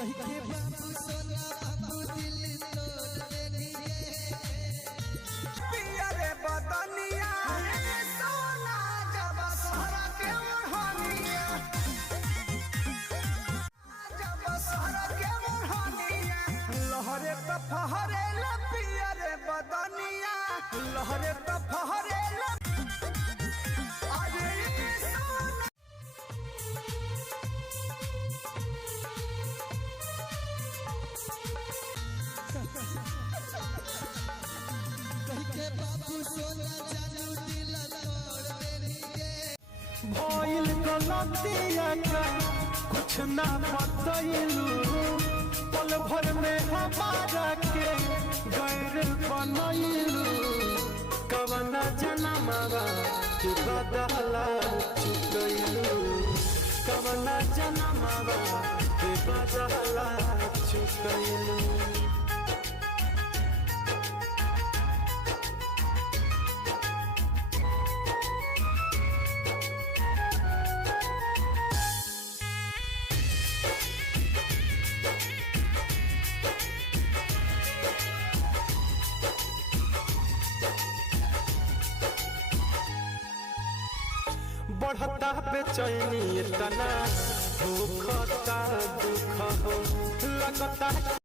कही के बाबू सोना बाबू दिल तोड़ देनी पिया रे बदनिया सोना जब सहरा के ओढ़निया जब सहरा के ओढ़निया लहरे त फहरे ला पिया रे बदनिया लहरे त फहरे ला कही के बाबू सोना जानू दिल तोड़ देनी भइल गलतिया का कुछ ना बतैलू पल भर में हमारा के गैर बनैलू कवना जनमवा के बदला चुकैलू कवना जनमवा के बदला चुकैलू बढ़ता बेचैनी इतना दुखता दुख हो लगता